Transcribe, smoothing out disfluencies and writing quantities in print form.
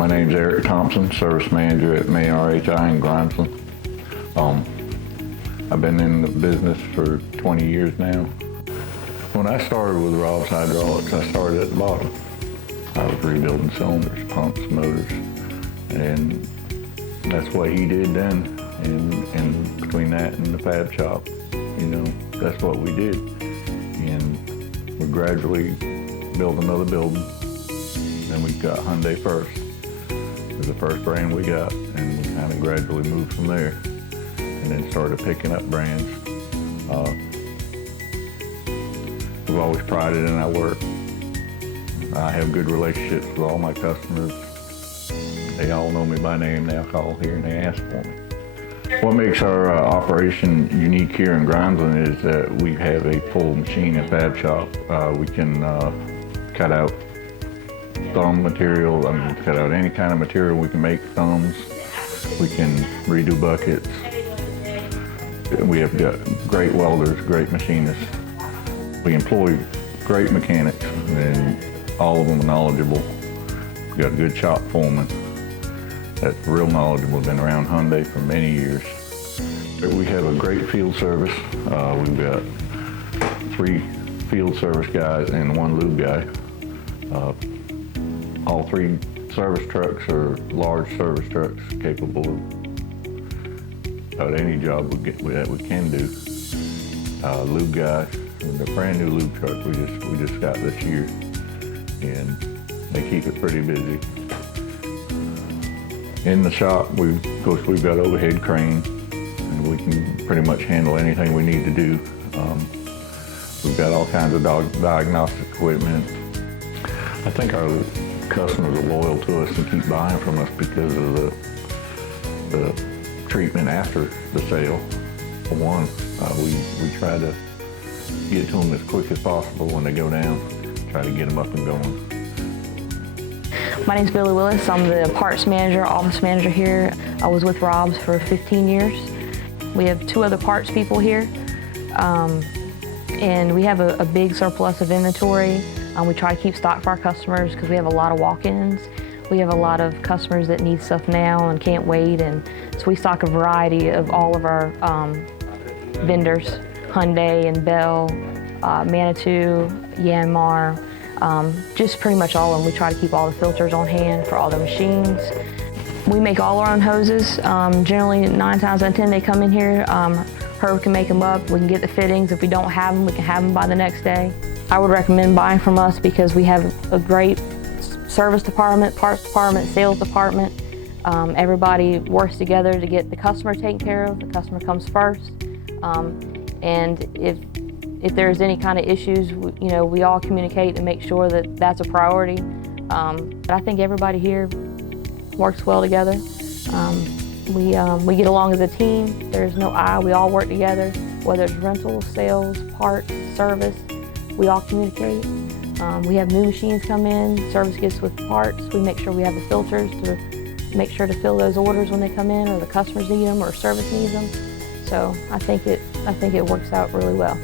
My name's Thompson, service manager at MAY-RHI in Grimesland. I've been in the business for 20 years now. When I started with Rob's Hydraulics, I started at the bottom. I was rebuilding cylinders, pumps, motors, and that's what he did then. And between that and the fab shop, that's what we did. And we gradually built another building. Then we got Hyundai first. It was the first brand we got, and we kind of gradually moved from there. And then started picking up brands. We've always prided in our work. I have good relationships with all my customers. They all know me by name. They'll call here and they ask for me. What makes our operation unique here in Grimesland is that we have a full machine and fab shop. We can cut out thumb material, cut out any kind of material. We can make thumbs. We can redo buckets. We have got great welders, great machinists. We employ great mechanics, and all of them are knowledgeable. We've got a good shop foreman that's real knowledgeable, been around Hyundai for many years. We have a great field service. We've got 3 field service guys and 1 lube guy. All 3 service trucks are large service trucks capable of about any job that we can do. Lube guy, the brand new lube truck we just got this year, and they keep it pretty busy. In the shop, of course, we've got overhead crane, and we can pretty much handle anything we need to do. We've got all kinds of diagnostic equipment. I think our customers are loyal to us and keep buying from us because of the treatment after the sale. For one, we try to get to them as quick as possible when they go down, try to get them up and going. My name's Billie Willis. I'm the parts manager, office manager here. I was with Rob's for 15 years. We have 2 other parts people here, and we have a big surplus of inventory. We try to keep stock for our customers because we have a lot of walk-ins. We have a lot of customers that need stuff now and can't wait, and so we stock a variety of all of our vendors, Hyundai and Bell, Manitou, Yanmar, just pretty much all of them. We try to keep all the filters on hand for all the machines. We make all our own hoses. Generally 9 times out of 10 they come in here. Herb can make them up. We can get the fittings. If we don't have them, we can have them by the next day. I would recommend buying from us because we have a great service department, parts department, sales department. Everybody works together to get the customer taken care of. The customer comes first. And if there's any kind of issues, we all communicate and make sure that that's a priority. But I think everybody here works well together. We get along as a team. There's no we all work together, whether it's rentals, sales, parts, service, we all communicate. We have new machines come in, service gets with parts. We make sure we have the filters to make sure to fill those orders when they come in, or the customers need them, or service needs them. So I think it works out really well.